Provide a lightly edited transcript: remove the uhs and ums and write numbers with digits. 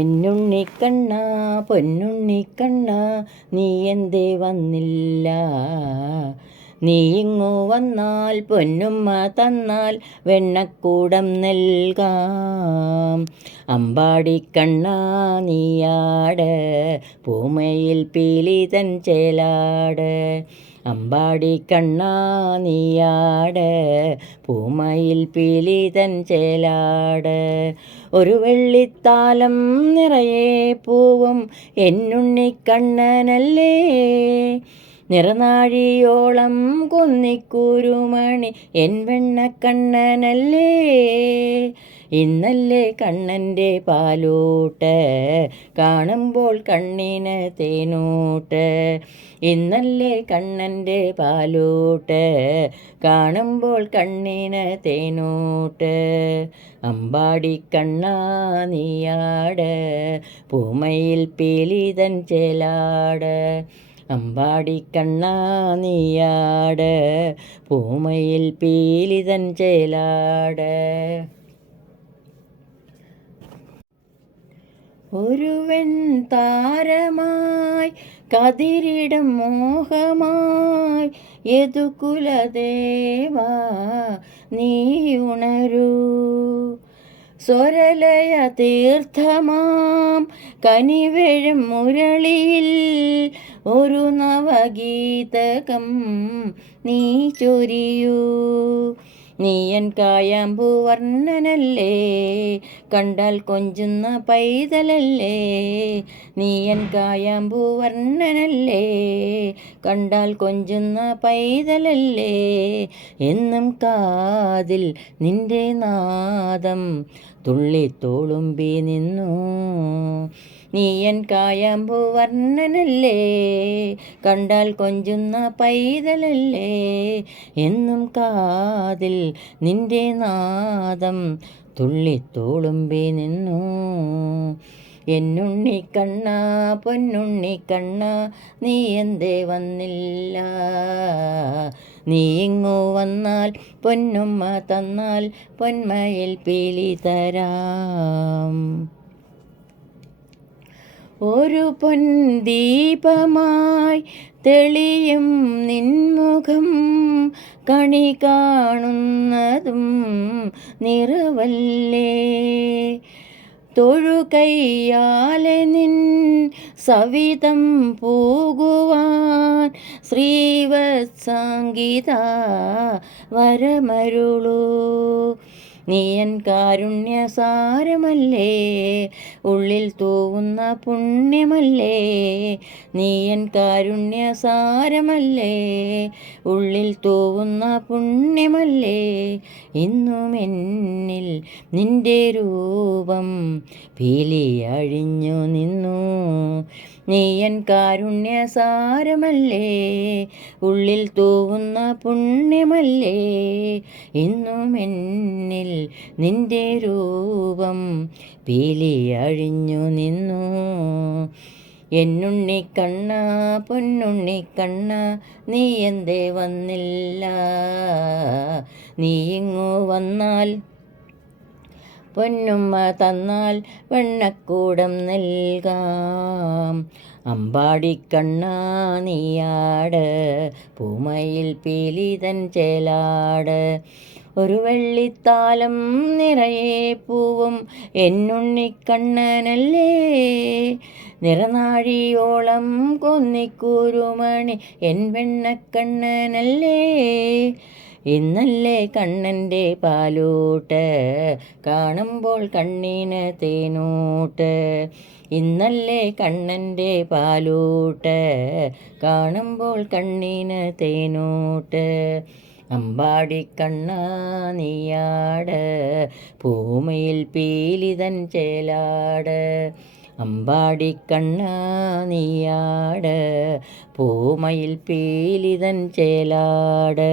എന്നുണ്ണിക്കണ്ണ പൊന്നുണ്ണിക്കണ്ണ നീ എന്തേ വന്നില്ല? നീ ഇങ്ങു വന്നാൽ പൊന്നുമ്മ തന്നാൽ വെണ്ണക്കൂടം നൽകാം. അമ്പാടിക്കണ്ണ നീയാട് പൂമയിൽ പീലി തൻ ചേലാട്. അമ്പാടിക്കണ്ണ നീയാട് പൂമയിൽ പീലി തൻ ചേലാട്. ഒരു വെള്ളിത്താലം നിറയെ പൂവും എന്നുണ്ണിക്കണ്ണനല്ലേ. നിറനാഴിയോളം കുന്നിക്കുരുമണി എൻ വെണ്ണക്കണ്ണനല്ലേ. ഇന്നല്ലേ കണ്ണൻ്റെ പാലൂട്ട് കാണുമ്പോൾ കണ്ണിന് തേനൂട്ട്. ഇന്നല്ലേ കണ്ണൻ്റെ പാലൂട്ട് കാണുമ്പോൾ കണ്ണിന് തേനൂട്ട്. അമ്പാടിക്കണ്ണ നീയാട് പൂമയിൽ പീലി തൻ ചേലാട്. അമ്പാടിക്കണ്ണ നീയാട് പൂമയിൽ പീലി തൻ ചേലാട്. ഒരു വെൺതാരമായി കതിരിടും മോഹമായി യദുകുലദേവാ നീ ഉണരൂ. സ്വരലയ തീർത്ഥമാം കനിവെഴും മുരളിയിൽ ഒരു നവഗീതകം നീ ചൊരിയൂ. നീയൻ കായാമ്പൂവർണ്ണനല്ലേ, കണ്ടാൽ കൊഞ്ചുന്ന പൈതലല്ലേ. നീയൻ കായാമ്പൂവർണ്ണനല്ലേ, കണ്ടാൽ കൊഞ്ചുന്ന പൈതലല്ലേ. എന്നും കാതിൽ നിന്റെ നാദം തുള്ളിത്തോളുമ്പി നിന്നു. നീയൻ കായാമ്പൂവർണ്ണനല്ലേ, കണ്ടാൽ കൊഞ്ചുന്ന പൈതലല്ലേ. എന്നും കാതിൽ നിന്റെ നാദം തുള്ളിത്തോളുമ്പി നിന്നു. എന്നുണ്ണിക്കണ്ണ പൊന്നുണ്ണിക്കണ്ണ നീ എന്തേ വന്നില്ല? നീ ഇങ്ങു വന്നാൽ പൊന്നുമ്മ തന്നാൽ പൊന്മയിൽ പീലി തരാം. ഒരു പൊൻദീപമായി തെളിയും നിൻമുഖം കണി കാണുന്നതും നിറവല്ലേ. തൊഴുകൈയാലെ നിൻ സവിധം പോകുവാൻ ശ്രീവത്സാംഗിത വരമരുളൂ. നീയൻ കാരുണ്യസാരമല്ലേ, ഉള്ളിൽ തൂവുന്ന പുണ്യമല്ലേ. നീയൻ കാരുണ്യസാരമല്ലേ, ഉള്ളിൽ തൂവുന്ന പുണ്യമല്ലേ. ഇന്നും എന്നിൽ നിന്റെ രൂപം പീലി അഴിഞ്ഞു നിന്നു. നീയൻ കാരുണ്യസാരമല്ലേ, ഉള്ളിൽ തൂവുന്ന പുണ്യമല്ലേ. ഇന്നും എന്നിൽ നിന്റെ രൂപം പീലി അഴിഞ്ഞു നിന്നു. എന്നുണ്ണിക്കണ്ണ പൊന്നുണ്ണിക്കണ്ണ നീ എന്തേ വന്നില്ല? നീ ഇങ്ങു വന്നാൽ പൊന്നുമ്മ തന്നാൽ വെണ്ണക്കൂടം നൽകാം. അമ്പാടിക്കണ്ണ നീയാട് പൂമയിൽ പീലി തൻ ചേലാട്. ഒരു വെള്ളിത്താലം നിറയെ പൂവും എന്നുണ്ണിക്കണ്ണനല്ലേ. നിറനാഴിയോളം കൊന്നിക്കുരുമണി എൻ വെണ്ണക്കണ്ണനല്ലേ. ഇന്നല്ലേ കണ്ണൻ്റെ പാലൂട്ട് കാണുമ്പോൾ കണ്ണിന് തേനൂട്ട്. ഇന്നല്ലേ കണ്ണൻ്റെ പാലൂട്ട് കാണുമ്പോൾ കണ്ണിന് തേനൂട്ട്. അമ്പാടിക്കണ്ണ നീയാട് പൂമയിൽ പീലി തൻ ചേലാട്. അമ്പാടിക്കണ്ണ നീയാട് പൂമയിൽ പീലി തൻ ചേലാട്.